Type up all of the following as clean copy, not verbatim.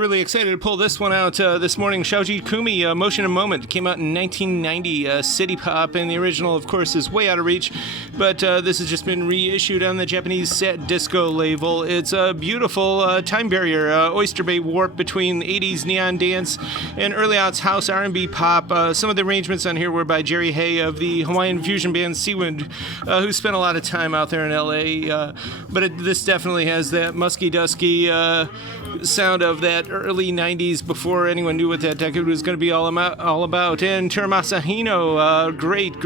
really excited to pull this one out this morning. Shoji Kumi, Motion and Moment, came out in 1990. City Pop, and the original, of course, is way out of reach, but this has just been reissued on the Japanese Sat Disco label. It's a beautiful time barrier, Oyster Bay warp between 80s neon dance and early aughts house R&B pop. Some of the arrangements on here were by Jerry Hay of the Hawaiian fusion band Seawind, who spent a lot of time out there in LA, but this definitely has that musky dusky sound of that early 90s before anyone knew what that decade was going to be all about. And Terumasa Hino, great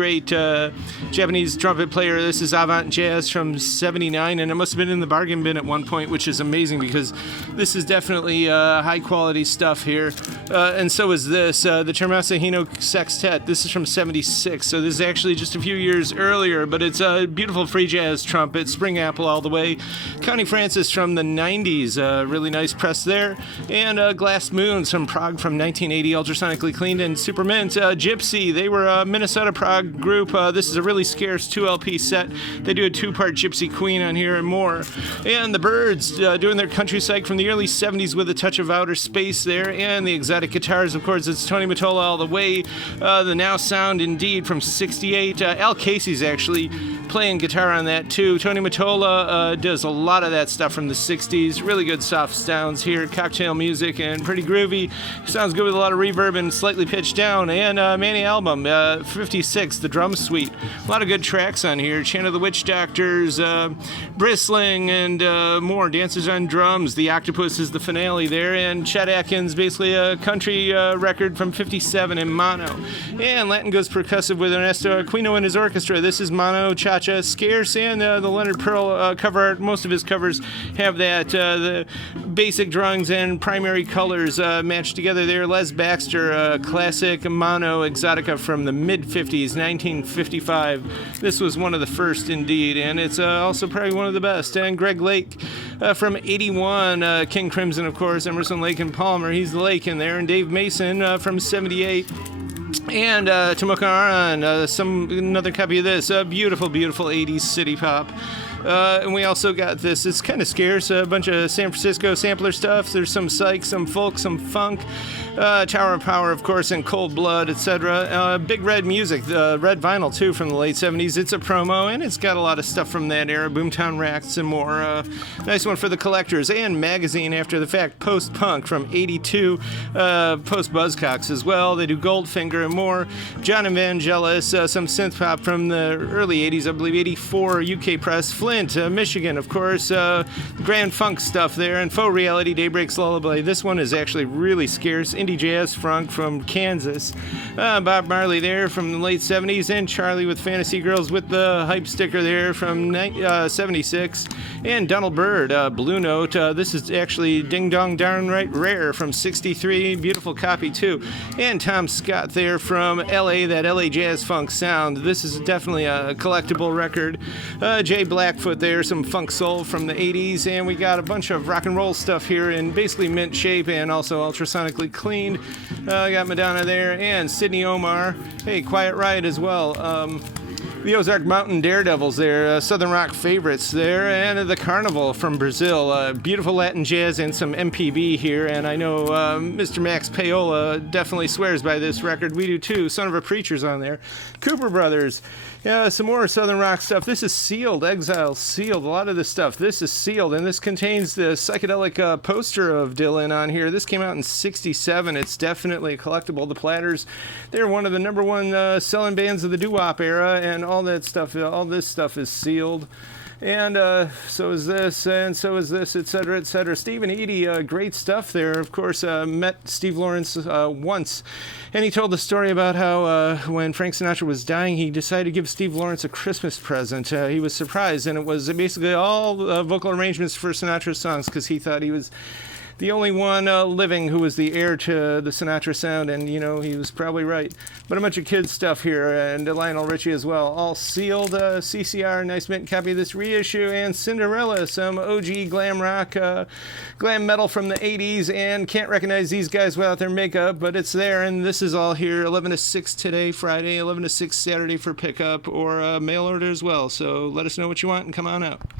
Japanese trumpet player. This is Avant Jazz from 79, and it must have been in the bargain bin at one point, which is amazing because this is definitely high quality stuff here. And so is this, the Terumasa Hino Sextet. This is from 76, so this is actually just a few years earlier, but it's a beautiful free jazz trumpet, Spring Apple all the way. Connie Francis from the 90s, really nice press there. And Glass Moons from Prague from 1980, ultrasonically cleaned. And Supermint, Gypsy, they were a Minnesota Prague group. This is a really scarce 2 LP set. They do a 2-part Gypsy Queen on here and more. And the Byrds doing their country psych from the early 70s with a touch of outer space there. And the exotic guitars, of course, it's Tony Mottola all the way. The Now Sound Indeed from 68. Al Casey's actually playing guitar on that too. Tony Mottola does a lot of that stuff from the 60s. Really good soft sounds here, cocktail music, and pretty groovy. Sounds good with a lot of reverb and slightly pitched down. And Manny Album, 56, the drum suite. A lot of good tracks on here. Chant of the Witch Doctors, Bristling, and more. Dancers on Drums. The Octopus is the finale there. And Chet Atkins, basically a country record from 57 in mono. And Latin goes percussive with Ernesto Aquino and his orchestra. This is mono, cha-cha, scarce, and the Leonard Pearl cover art. Most of his covers have that, the basic drawings and primary colors matched together there. Les Baxter, classic mono exotica from the mid-50s, 1955. This was one of the first indeed, and it's also probably one of the best. And Greg Lake from 81, King Crimson, of course, Emerson, Lake and Palmer, he's the Lake in there. And Dave Mason from 78. And Tomoka Aran, another copy of this, beautiful 80s city pop. And we also got this, it's kind of scarce, a bunch of San Francisco sampler stuff. There's some psych, some folk, some funk, Tower of Power, of course, and Cold Blood, etc. Big Red Music, red vinyl too from the late 70s. It's a promo, and it's got a lot of stuff from that era, Boomtown Racks and more. Nice one for the collectors. And Magazine After the Fact, Post-Punk from 82, Post Buzzcocks as well. They do Goldfinger and more. John Evangelis, some synth pop from the early 80s, I believe 84, UK press. Flint, Michigan, of course, Grand Funk stuff there, and Faux Reality, Daybreak's Lullaby. This one is actually really scarce. Indie Jazz Frunk from Kansas. Bob Marley there from the late 70s, and Charlie with Fantasy Girls with the hype sticker there from 76. And Donald Byrd, Blue Note. This is actually Ding Dong Darn Right Rare from 63. Beautiful copy too. And Tom Scott there from LA, that LA Jazz Funk sound. This is definitely a collectible record. Jay Blackfoot there, some funk soul from the 80s, and we got a bunch of rock and roll stuff here in basically mint shape and also ultrasonically cleaned. Got Madonna there, and Sidney Omar. Hey, Quiet Riot as well. The Ozark Mountain Daredevils there, Southern Rock Favorites there, and the Carnival from Brazil. Beautiful Latin jazz and some MPB here, and I know Mr. Max Paola definitely swears by this record. We do too. Son of a Preacher's on there. Cooper Brothers. Yeah, some more Southern Rock stuff. This is sealed, Exile sealed. A lot of this stuff. This is sealed, and this contains the psychedelic poster of Dylan on here. This came out in 67. It's definitely a collectible. The Platters, they're one of the number one selling bands of the doo-wop era, and all that stuff, all this stuff is sealed. And so is this, and so is this, etc., etc. Stephen Eady, great stuff there. Of course, met Steve Lawrence once, and he told the story about how when Frank Sinatra was dying, he decided to give Steve Lawrence a Christmas present. He was surprised, and it was basically all vocal arrangements for Sinatra's songs because he thought he was the only one living who was the heir to the Sinatra sound, and he was probably right. But a bunch of kids stuff here, and Lionel Richie as well, all sealed. CCR, nice mint copy of this reissue, and Cinderella, some OG glam rock, glam metal from the 80s, and can't recognize these guys without their makeup, but it's there, and this is all here, 11 to 6 today, Friday, 11 to 6 Saturday for pickup, or mail order as well. So let us know what you want and come on out.